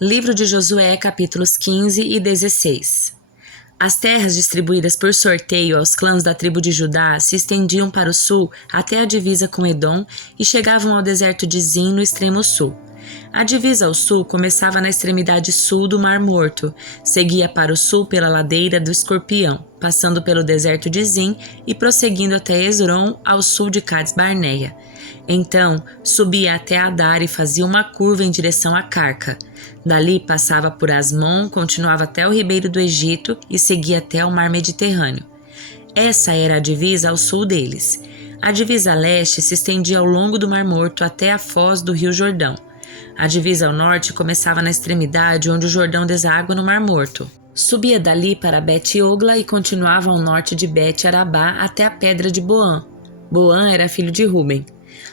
Livro de Josué, capítulos 15 e 16. As terras distribuídas por sorteio aos clãs da tribo de Judá se estendiam para o sul até a divisa com Edom e chegavam ao deserto de Zin no extremo sul. A divisa ao sul começava na extremidade sul do Mar Morto, seguia para o sul pela ladeira do Escorpião, passando pelo deserto de Zin e prosseguindo até Hesron ao sul de Cades Barneia. Então, subia até Adar e fazia uma curva em direção a Carca. Dali passava por Asmon, continuava até o ribeiro do Egito e seguia até o mar Mediterrâneo. Essa era a divisa ao sul deles. A divisa a leste se estendia ao longo do Mar Morto até a foz do rio Jordão. A divisa ao norte começava na extremidade onde o Jordão deságua no Mar Morto. Subia dali para Bet-Ogla e continuava ao norte de Bet-Arabá até a pedra de Boã. Boã era filho de Ruben.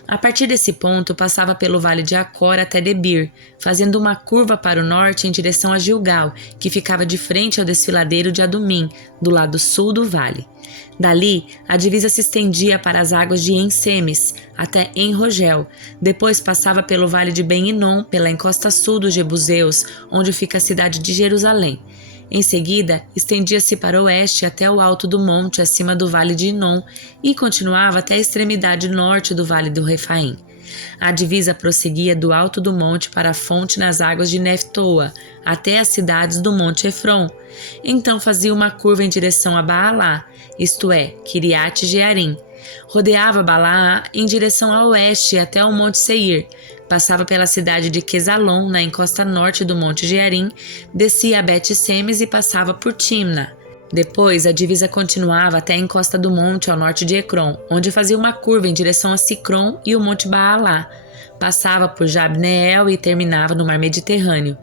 A partir desse ponto, passava pelo vale de Acor até Debir, fazendo uma curva para o norte em direção a Gilgal, que ficava de frente ao desfiladeiro de Adumim, do lado sul do vale. Dali, a divisa se estendia para as águas de En-Semes, até En-Rogel. Depois passava pelo vale de Ben-Hinom, pela encosta sul dos Jebuseus, onde fica a cidade de Jerusalém. Em seguida, estendia-se para o oeste até o alto do monte acima do vale de Inom e continuava até a extremidade norte do vale do Refaim. A divisa prosseguia do alto do monte para a fonte nas águas de Neftoa, até as cidades do monte Efron. Então fazia uma curva em direção a Baalá, isto é, Kiriat Jearim. Rodeava Baalá em direção a oeste até o monte Seir. Passava pela cidade de Quesalon, na encosta norte do monte Jearim, descia a Bet-Semes e passava por Timna. Depois, a divisa continuava até a encosta do monte ao norte de Ecrom, onde fazia uma curva em direção a Sicrom e o monte Baalá. Passava por Jabneel e terminava no mar Mediterrâneo.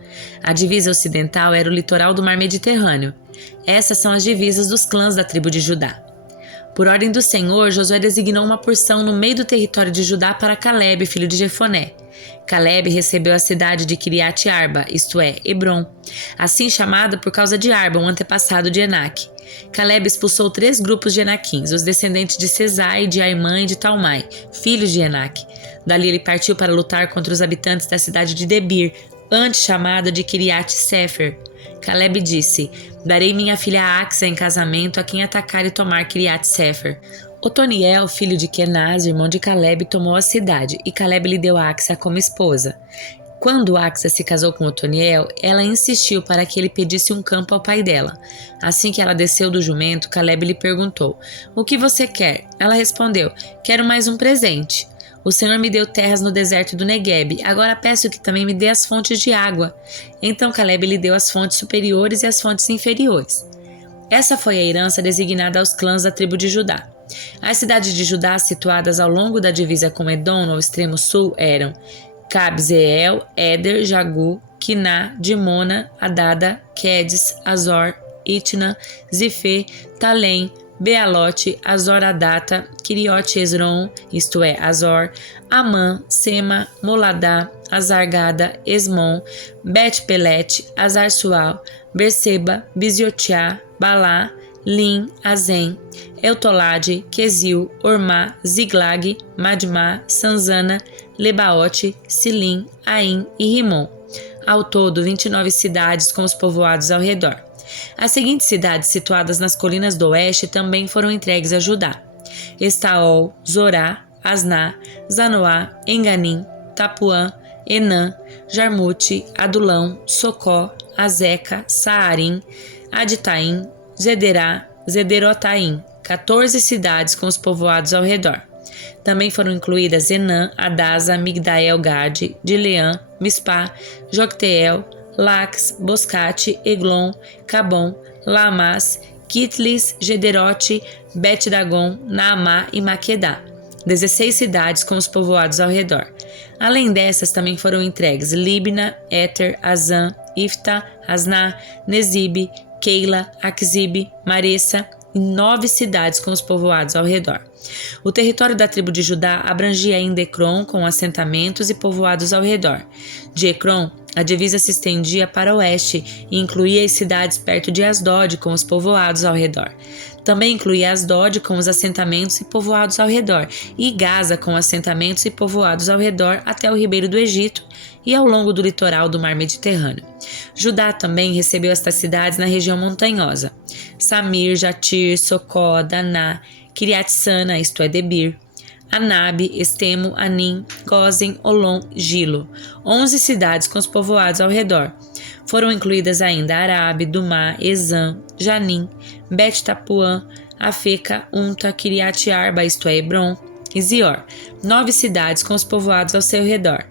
A divisa ocidental era o litoral do mar Mediterrâneo. Essas são as divisas dos clãs da tribo de Judá. Por ordem do Senhor, Josué designou uma porção no meio do território de Judá para Calebe, filho de Jefoné. Calebe recebeu a cidade de Kiriat Arba, isto é, Hebron, assim chamada por causa de Arba, um antepassado de Enaque. Calebe expulsou 3 grupos de Enaquins, os descendentes de Cesai, de Aimã e de Talmai, filhos de Enaque. Dali ele partiu para lutar contra os habitantes da cidade de Debir, antes chamada de Kiriat Sefer. Calebe disse: darei minha filha Axa em casamento a quem atacar e tomar Kiriat Sefer. Otoniel, filho de Kenaz, irmão de Calebe, tomou a cidade, e Calebe lhe deu Axa como esposa. Quando Axa se casou com Otoniel, ela insistiu para que ele pedisse um campo ao pai dela. Assim que ela desceu do jumento, Calebe lhe perguntou: o que você quer? Ela respondeu: quero mais um presente. O Senhor me deu terras no deserto do Neguebe, agora peço que também me dê as fontes de água. Então Calebe lhe deu as fontes superiores e as fontes inferiores. Essa foi a herança designada aos clãs da tribo de Judá. As cidades de Judá situadas ao longo da divisa com Edom no extremo sul eram Cabzeel, Éder, Jagu, Quiná, Dimona, Adada, Quedes, Azor, Itna, Zifê, Talém, Bealote, Azor Adata, Kiriote Esron, isto é, Azor, Amã, Sema, Moladá, Azargada, Esmon, Bet-Pelete, Azar-Sual, Berseba, Biziotiá, Balá, Lim, Azem, Eutolade, Quesil, Ormá, Ziglag, Madmá, Sanzana, Lebaote, Silim, Aim e Rimon. Ao todo, 29 cidades com os povoados ao redor. As seguintes cidades situadas nas colinas do oeste também foram entregues a Judá: Estaol, Zorá, Asná, Zanoá, Enganim, Tapuã, Enã, Jarmute, Adulão, Socó, Azeca, Saarim, Aditaim, Zederá, Zederotaim, 14 cidades com os povoados ao redor. Também foram incluídas Enã, Adasa, Migdael-Gade, Dileã, Mispá, Jocteel, Lax, Boscate, Eglon, Cabom, Lamas, Kitlis, Gederote, Bet-Dagon, Naamá e Maquedá. 16 cidades com os povoados ao redor. Além dessas, também foram entregues Libna, Éter, Azã, Ifta, Asná, Nezibe, Keila, Aquzibe, Maressa e 9 cidades com os povoados ao redor. O território da tribo de Judá abrangia ainda Ecrom, com assentamentos e povoados ao redor. De Ecrom, a divisa se estendia para o oeste e incluía as cidades perto de Asdod, com os povoados ao redor. Também incluía Asdod, com os assentamentos e povoados ao redor, e Gaza, com assentamentos e povoados ao redor até o ribeiro do Egito, e ao longo do litoral do mar Mediterrâneo. Judá também recebeu estas cidades na região montanhosa: Samir, Jatir, Socó, Daná, Kiriat-Sana, isto é, Debir, Anabe, Estemo, Anim, Gozen, Olom, Gilo, 11 cidades com os povoados ao redor. Foram incluídas ainda Arabe, Dumá, Ezã, Janim, Bet-Tapuã, Afeca, Unta, Kiriat-Arba, isto é, Hebron, e Zior, 9 cidades com os povoados ao seu redor.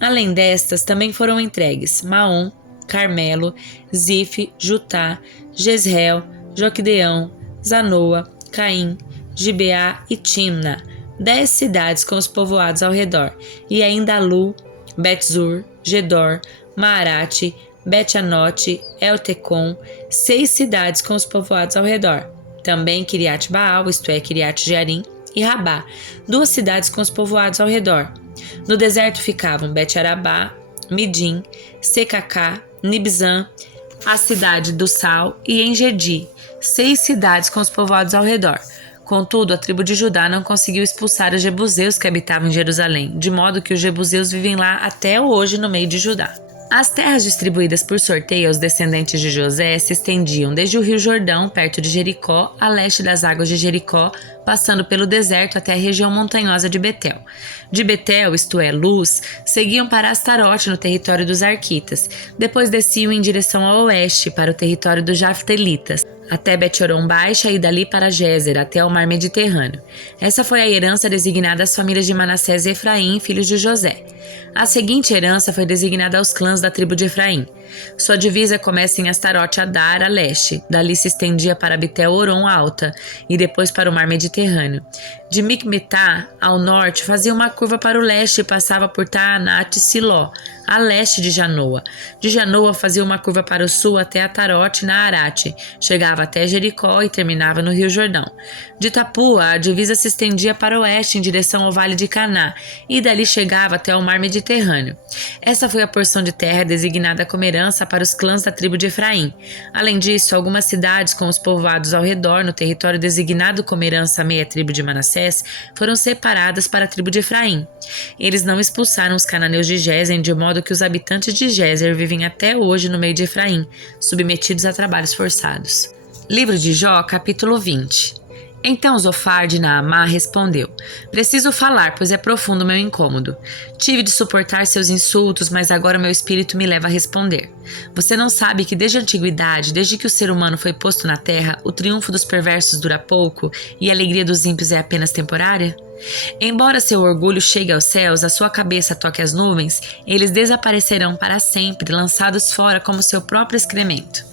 Além destas, também foram entregues Maom, Carmelo, Zif, Jutá, Jezreel, Joquedeão, Zanoa, Caim, Gibeá e Timna, 10 cidades com os povoados ao redor, e ainda Lu, Betzur, Gedor, Maarate, Bet-Anote, Eltecom, 6 cidades com os povoados ao redor. Também Kiriat-Baal, isto é, Kiriat-Jearim, e Rabá, 2 cidades com os povoados ao redor. No deserto ficavam Bet-Arabá, Midim, Secacá, Nibzã, a cidade do Sal e Engedi, 6 cidades com os povoados ao redor. Contudo, a tribo de Judá não conseguiu expulsar os jebuseus que habitavam em Jerusalém, de modo que os jebuseus vivem lá até hoje no meio de Judá. As terras distribuídas por sorteio aos descendentes de José se estendiam desde o rio Jordão, perto de Jericó, a leste das águas de Jericó, passando pelo deserto até a região montanhosa de Betel. De Betel, isto é, Luz, seguiam para Astarote, no território dos Arquitas. Depois desciam em direção ao oeste, para o território dos Jaftelitas, até Bet-Horon Baixa e dali para Gézer, até o mar Mediterrâneo. Essa foi a herança designada às famílias de Manassés e Efraim, filhos de José. A seguinte herança foi designada aos clãs da tribo de Efraim. Sua divisa começa em Astarote Adar, a leste, dali se estendia para Betel-Horon Alta e depois para o mar Mediterrâneo. De Micmetá, ao norte, fazia uma curva para o leste e passava por Taanat e Siló, a leste de Janoa. De Janoa fazia uma curva para o sul até Atarote, na Arate, chegava até Jericó e terminava no Rio Jordão. De Tapua, a divisa se estendia para o oeste em direção ao Vale de Caná e dali chegava até o mar Mediterrâneo. Essa foi a porção de terra designada como herança para os clãs da tribo de Efraim. Além disso, algumas cidades com os povoados ao redor, no território designado como herança à meia tribo de Manassés, foram separadas para a tribo de Efraim. Eles não expulsaram os cananeus de Gézer, de modo que os habitantes de Gézer vivem até hoje no meio de Efraim, submetidos a trabalhos forçados. Livro de Jó, capítulo 20. Então Zofar de Naamá respondeu: Preciso falar, pois é profundo o meu incômodo. Tive de suportar seus insultos, mas agora o meu espírito me leva a responder. Você não sabe que desde a antiguidade, desde que o ser humano foi posto na terra, o triunfo dos perversos dura pouco e a alegria dos ímpios é apenas temporária? Embora seu orgulho chegue aos céus, a sua cabeça toque as nuvens, eles desaparecerão para sempre, lançados fora como seu próprio excremento.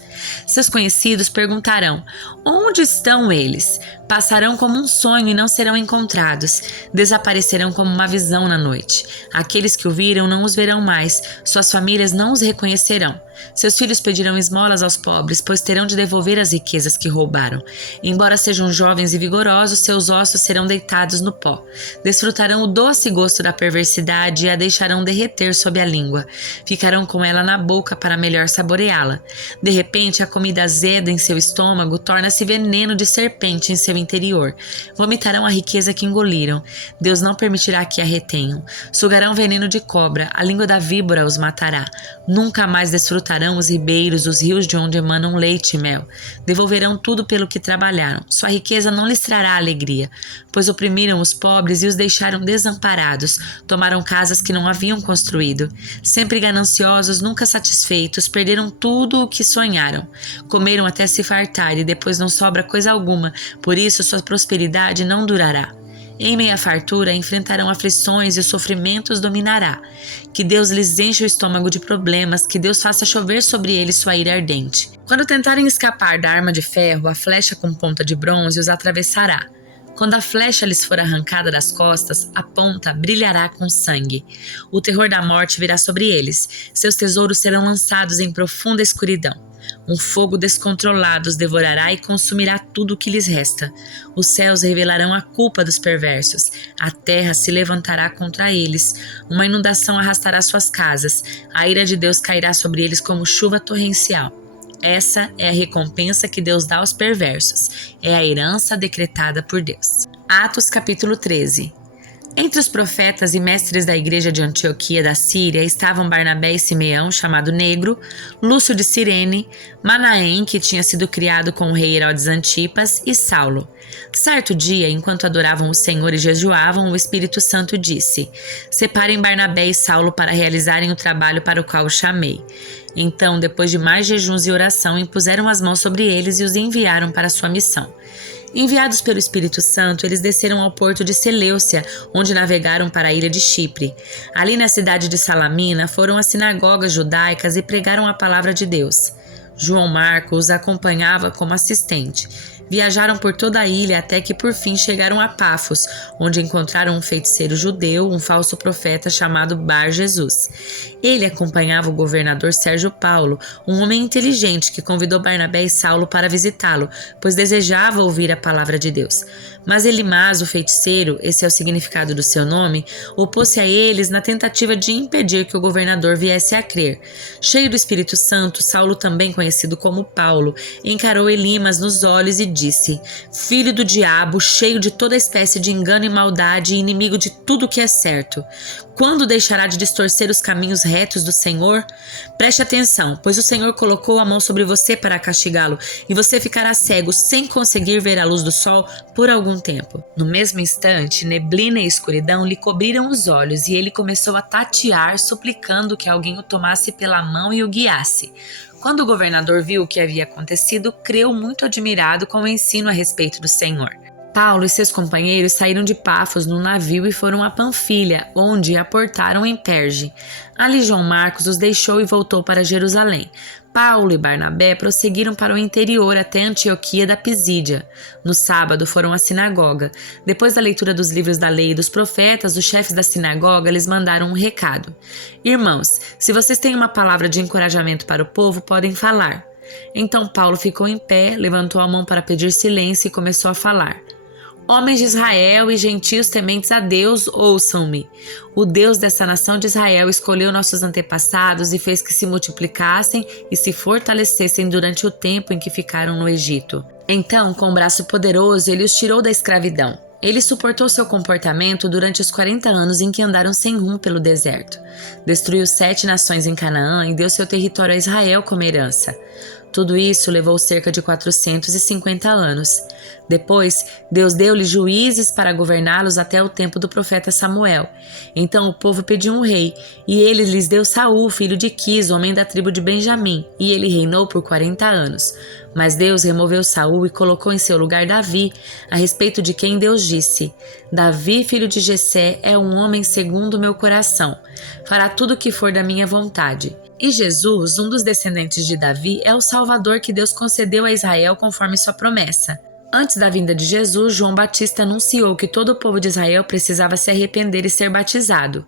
Seus conhecidos perguntarão: onde estão eles? Passarão como um sonho e não serão encontrados. Desaparecerão como uma visão na noite. Aqueles que o viram não os verão mais. Suas famílias não os reconhecerão. Seus filhos pedirão esmolas aos pobres, pois terão de devolver as riquezas que roubaram. Embora sejam jovens e vigorosos, seus ossos serão deitados no pó. Desfrutarão o doce gosto da perversidade e a deixarão derreter sob a língua. Ficarão com ela na boca para melhor saboreá-la. De repente, a comida azeda em seu estômago torna-se veneno de serpente em seu interior. Vomitarão a riqueza que engoliram. Deus não permitirá que a retenham. Sugarão veneno de cobra, a língua da víbora os matará. Nunca mais desfrutarão os ribeiros, os rios de onde emanam leite e mel. Devolverão tudo pelo que trabalharam. Sua riqueza não lhes trará alegria, pois oprimiram os pobres e os deixaram desamparados. Tomaram casas que não haviam construído. Sempre gananciosos, nunca satisfeitos, perderam tudo o que sonharam. Comeram até se fartar e depois não sobra coisa alguma, por isso sua prosperidade não durará. Em meia fartura enfrentarão aflições e os sofrimentos dominará. Que Deus lhes enche o estômago de problemas, que Deus faça chover sobre eles sua ira ardente. Quando tentarem escapar da arma de ferro, a flecha com ponta de bronze os atravessará. Quando a flecha lhes for arrancada das costas, a ponta brilhará com sangue. O terror da morte virá sobre eles. Seus tesouros serão lançados em profunda escuridão. Um fogo descontrolado os devorará e consumirá tudo o que lhes resta. Os céus revelarão a culpa dos perversos. A terra se levantará contra eles. Uma inundação arrastará suas casas. A ira de Deus cairá sobre eles como chuva torrencial. Essa é a recompensa que Deus dá aos perversos. É a herança decretada por Deus. Atos capítulo 13. Entre os profetas e mestres da igreja de Antioquia da Síria estavam Barnabé e Simeão, chamado Negro, Lúcio de Cirene, Manaém, que tinha sido criado com o rei Herodes Antipas, e Saulo. Certo dia, enquanto adoravam o Senhor e jejuavam, o Espírito Santo disse: "Separem Barnabé e Saulo para realizarem o trabalho para o qual os chamei." Então, depois de mais jejuns e oração, impuseram as mãos sobre eles e os enviaram para a sua missão. Enviados pelo Espírito Santo, eles desceram ao porto de Seleucia, onde navegaram para a ilha de Chipre. Ali na cidade de Salamina, foram às sinagogas judaicas e pregaram a palavra de Deus. João Marcos os acompanhava como assistente. Viajaram por toda a ilha até que por fim chegaram a Pafos, onde encontraram um feiticeiro judeu, um falso profeta chamado Bar Jesus. Ele acompanhava o governador Sérgio Paulo, um homem inteligente que convidou Barnabé e Saulo para visitá-lo, pois desejava ouvir a palavra de Deus. Mas Elimas, o feiticeiro, esse é o significado do seu nome, opôs-se a eles na tentativa de impedir que o governador viesse a crer. Cheio do Espírito Santo, Saulo, também conhecido como Paulo, encarou Elimas nos olhos e disse: "Filho do diabo, cheio de toda espécie de engano e maldade e inimigo de tudo que é certo. Quando deixará de distorcer os caminhos retos do Senhor? Preste atenção, pois o Senhor colocou a mão sobre você para castigá-lo, e você ficará cego sem conseguir ver a luz do sol por algum tempo." No mesmo instante, neblina e escuridão lhe cobriram os olhos e ele começou a tatear, suplicando que alguém o tomasse pela mão e o guiasse. Quando o governador viu o que havia acontecido, creu muito admirado com o ensino a respeito do Senhor. Paulo e seus companheiros saíram de Pafos num navio e foram a Panfilha, onde aportaram em Perge. Ali João Marcos os deixou e voltou para Jerusalém. Paulo e Barnabé prosseguiram para o interior até Antioquia da Pisídia. No sábado foram à sinagoga. Depois da leitura dos livros da lei e dos profetas, os chefes da sinagoga lhes mandaram um recado: "Irmãos, se vocês têm uma palavra de encorajamento para o povo, podem falar." Então Paulo ficou em pé, levantou a mão para pedir silêncio e começou a falar: "Homens de Israel e gentios tementes a Deus, ouçam-me. O Deus dessa nação de Israel escolheu nossos antepassados e fez que se multiplicassem e se fortalecessem durante o tempo em que ficaram no Egito. Então, com um braço poderoso, ele os tirou da escravidão. Ele suportou seu comportamento durante os 40 anos em que andaram sem rumo pelo deserto. Destruiu 7 nações em Canaã e deu seu território a Israel como herança. Tudo isso levou cerca de 450 anos. Depois, Deus deu-lhe juízes para governá-los até o tempo do profeta Samuel. Então o povo pediu um rei, e ele lhes deu Saul, filho de Quis, homem da tribo de Benjamim, e ele reinou por 40 anos. Mas Deus removeu Saul e colocou em seu lugar Davi, a respeito de quem Deus disse: Davi, filho de Jessé, é um homem segundo o meu coração. Fará tudo o que for da minha vontade. E Jesus, um dos descendentes de Davi, é o Salvador que Deus concedeu a Israel conforme sua promessa. Antes da vinda de Jesus, João Batista anunciou que todo o povo de Israel precisava se arrepender e ser batizado.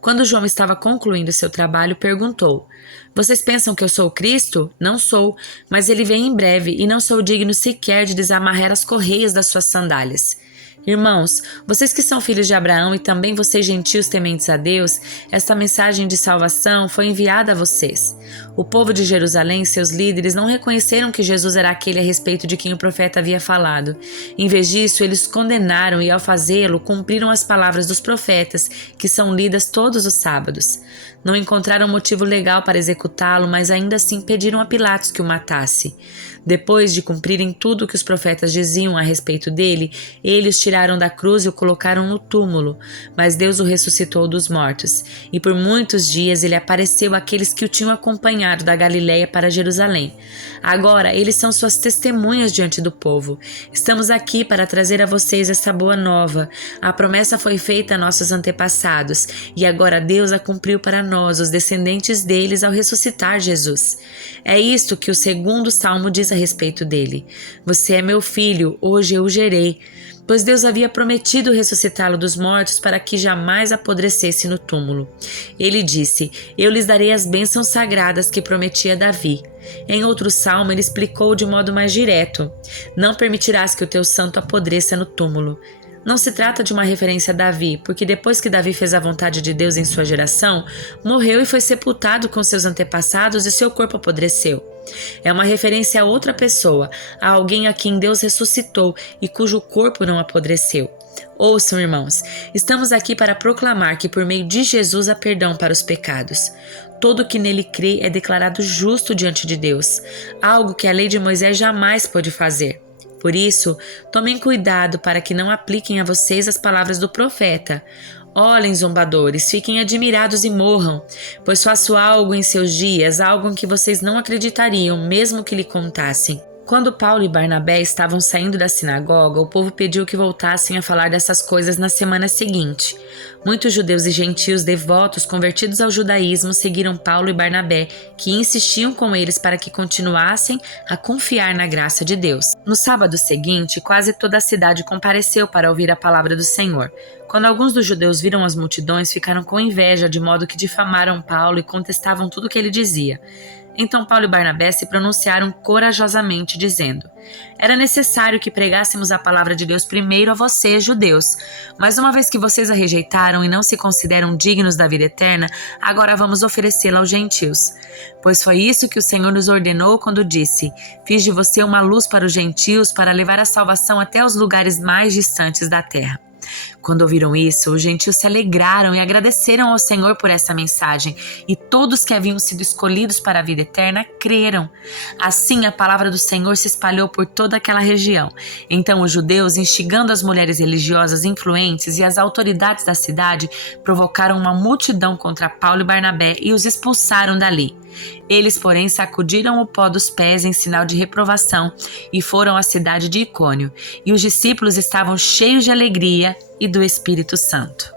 Quando João estava concluindo seu trabalho, perguntou: Vocês pensam que eu sou o Cristo? Não sou, mas ele vem em breve e não sou digno sequer de desamarrar as correias das suas sandálias. Irmãos, vocês que são filhos de Abraão e também vocês gentios tementes a Deus, esta mensagem de salvação foi enviada a vocês. O povo de Jerusalém e seus líderes não reconheceram que Jesus era aquele a respeito de quem o profeta havia falado. Em vez disso, eles condenaram e, ao fazê-lo, cumpriram as palavras dos profetas, que são lidas todos os sábados. Não encontraram motivo legal para executá-lo, mas ainda assim pediram a Pilatos que o matasse. Depois de cumprirem tudo o que os profetas diziam a respeito dele, eles o tiraram da cruz e o colocaram no túmulo, mas Deus o ressuscitou dos mortos, e por muitos dias ele apareceu àqueles que o tinham acompanhado da Galiléia para Jerusalém. Agora eles são suas testemunhas diante do povo. Estamos aqui para trazer a vocês essa boa nova. A promessa foi feita a nossos antepassados, e agora Deus a cumpriu para nós, os descendentes deles, ao ressuscitar Jesus. É isto que o segundo salmo diz a respeito dele: Você é meu filho, hoje eu o gerei. Pois Deus havia prometido ressuscitá-lo dos mortos para que jamais apodrecesse no túmulo. Ele disse: Eu lhes darei as bênçãos sagradas que prometi a Davi. Em outro salmo, ele explicou de modo mais direto: Não permitirás que o teu santo apodreça no túmulo. Não se trata de uma referência a Davi, porque depois que Davi fez a vontade de Deus em sua geração, morreu e foi sepultado com seus antepassados e seu corpo apodreceu. É uma referência a outra pessoa, a alguém a quem Deus ressuscitou e cujo corpo não apodreceu. Ouçam, irmãos, estamos aqui para proclamar que por meio de Jesus há perdão para os pecados. Todo que nele crê é declarado justo diante de Deus, algo que a lei de Moisés jamais pôde fazer. Por isso, tomem cuidado para que não apliquem a vocês as palavras do profeta. Olhem, zombadores, fiquem admirados e morram, pois faço algo em seus dias, algo em que vocês não acreditariam, mesmo que lhe contassem. Quando Paulo e Barnabé estavam saindo da sinagoga, o povo pediu que voltassem a falar dessas coisas na semana seguinte. Muitos judeus e gentios devotos convertidos ao judaísmo seguiram Paulo e Barnabé, que insistiam com eles para que continuassem a confiar na graça de Deus. No sábado seguinte, quase toda a cidade compareceu para ouvir a palavra do Senhor. Quando alguns dos judeus viram as multidões, ficaram com inveja, de modo que difamaram Paulo e contestavam tudo o que ele dizia. Então Paulo e Barnabé se pronunciaram corajosamente, dizendo: era necessário que pregássemos a palavra de Deus primeiro a vocês, judeus. Mas uma vez que vocês a rejeitaram e não se consideram dignos da vida eterna, agora vamos oferecê-la aos gentios. Pois foi isso que o Senhor nos ordenou quando disse: fiz de você uma luz para os gentios, para levar a salvação até os lugares mais distantes da terra. Quando ouviram isso, os gentios se alegraram e agradeceram ao Senhor por essa mensagem, e todos que haviam sido escolhidos para a vida eterna creram. Assim, a palavra do Senhor se espalhou por toda aquela região. Então os judeus, instigando as mulheres religiosas influentes e as autoridades da cidade, provocaram uma multidão contra Paulo e Barnabé e os expulsaram dali. Eles, porém, sacudiram o pó dos pés em sinal de reprovação e foram à cidade de Icônio. E os discípulos estavam cheios de alegria e do Espírito Santo.